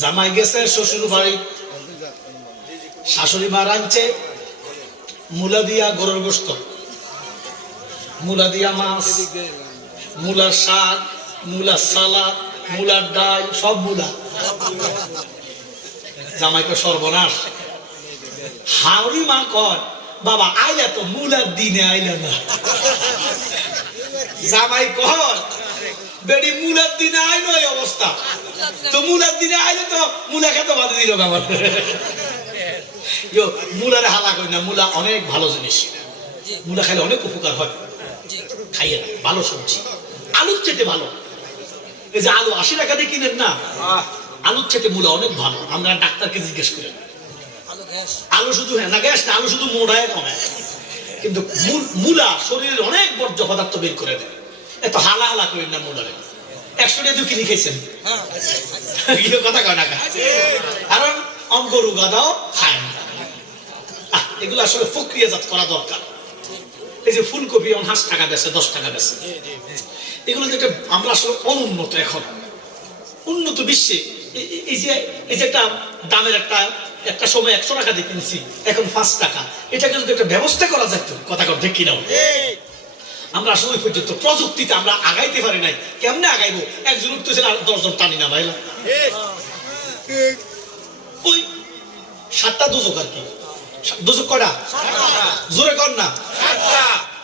জামাই গেছে শ্বশুর বাড়ি, শাশুড়ি মা রাঁধছে মূলা দিয়া গরুর গোশত, মূলা দিয়া মাছ, মূলার শাক, মূলার সালাদ, মূলার ডাল, সব মূলা। জামাইকে সর্বনাশ। হাওড়ি মা কয় বাবা আইলা তো মূলার দিনে আইলা না। জামাই কয় বেড়ি মূলার দিনে আইলো এই অবস্থা, তো মূলার দিনে আইলে তো মূলা খেতে বাদ দিল বাবা। মূলারে হালা করি না, মূলা অনেক ভালো জিনিস, মূলা খাইলে অনেক উপকার হয়, খাইয়ে ভালো সবজি, আলুর চেতে ভালো। এই যে আলু 80 টাকা দিয়ে কিনেন না, আলুর চেতে মূলা অনেক ভালো। আমরা ডাক্তারকে জিজ্ঞেস করি আলু শুধু হ্যাঁ না গ্যাস না, আলু শুধু মোড়ায় কমায়, কিন্তু মূলা শরীরের অনেক বর্জ্য পদার্থ বের করে দেয়। এত হালা হালা করেন না মূলারে। 100 টাকা দিয়ে কিনে খেয়েছেন কথা কয় না, কারণ গরু গাদাও খায় না। এগুলো আসলে প্রক্রিয়াজাত করা দরকার। এই যে ফুলকপি 8 টাকা বেচে, 10 টাকা বেচে, এগুলো যেটা আমরা আসলে অনুন্নত। এখন উন্নত বিশ্বে এই যে একটা দামের একটা সময় 100 টাকা দিয়ে কিনছি, এখন 5 টাকা। এটাকে যদি একটা ব্যবস্থা করা যেত, কথা কর ঠিক কিনা, আমরা আসলে ওই পর্যন্ত প্রযুক্তিতে আমরা আগাইতে পারি নাই। কেমনে আগাইবো? একজন উঠতেছেন আর 10 জন টানি না ভাইলা। ওই 7টা দুজক আর কি। দুজক কয়টা? জোরে কর না।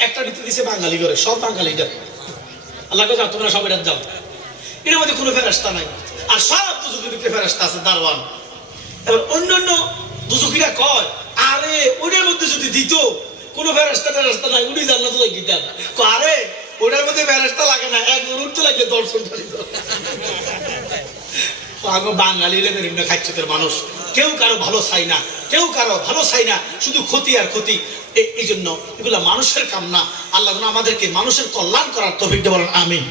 একটা ভিতরে দিছে বাঙালি করে, সব বাঙালি। আল্লাহ যাও তোমরা সব এটা যাও, এর মধ্যে কোনো ফেরেশতা নাই। আর সব দুজকের ভিতরে ফেরেশতা আছে, দারওয়ান। এবার অন্যান্য দুজকিরা কয় আরে ওটার মধ্যে যদি দিত কোনো ফেরেশতা নাই, উনি জান্নাতে যাই দিতেন। আরে ওটার মধ্যে ফেরেশতা লাগে না, একজন উঠতে লাগলে দর্শন বাঙালি খাচ্ছেদের মানুষ। কেউ কারো ভালো চাই না, কেউ কারো ভালো চাই না, শুধু ক্ষতি আর ক্ষতি। এই জন্য এগুলা মানুষের কাম না। আল্লাহ আমাদেরকে মানুষের কল্যাণ করার তৌফিক দেন, বলেন আমিন।